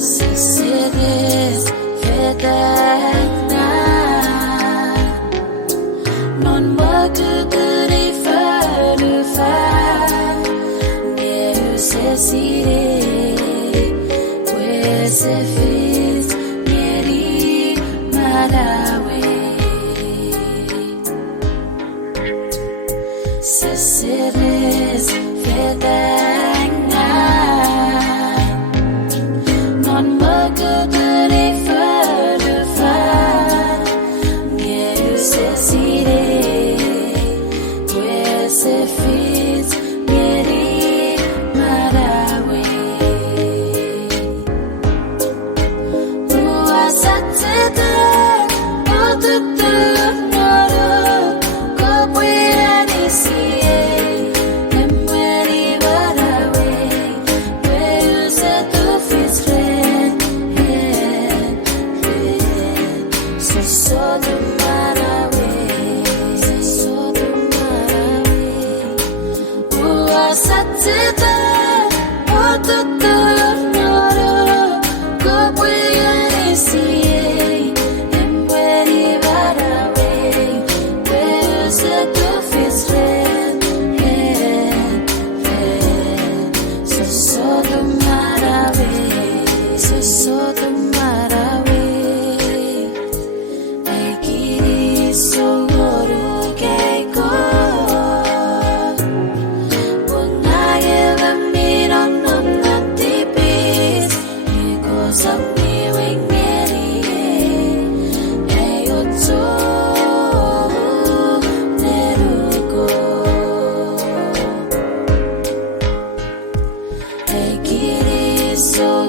Sessiris fedagna non maguguri farufa Neu sessire Wesefis Neri Marawe Sessiris fedagna non maguguri farufa Neu sessire Wesefis Neri Marawe Uasatete Ututu Noru Kopuyanisiye Emweri Marawe Weusetu Fisren Sesodu Marawe Sesodu Marawe Uasatete Ututu Noru Kopuyanisiye Emweri Marawe Weusetu Fisren Sesodu Marawe Sesodu Marawe Aikiri Sogoru Keiko Bungaye Vamiron Nonatipis Iko Sapni Wingeri Eyotsu Neruko Aikiri So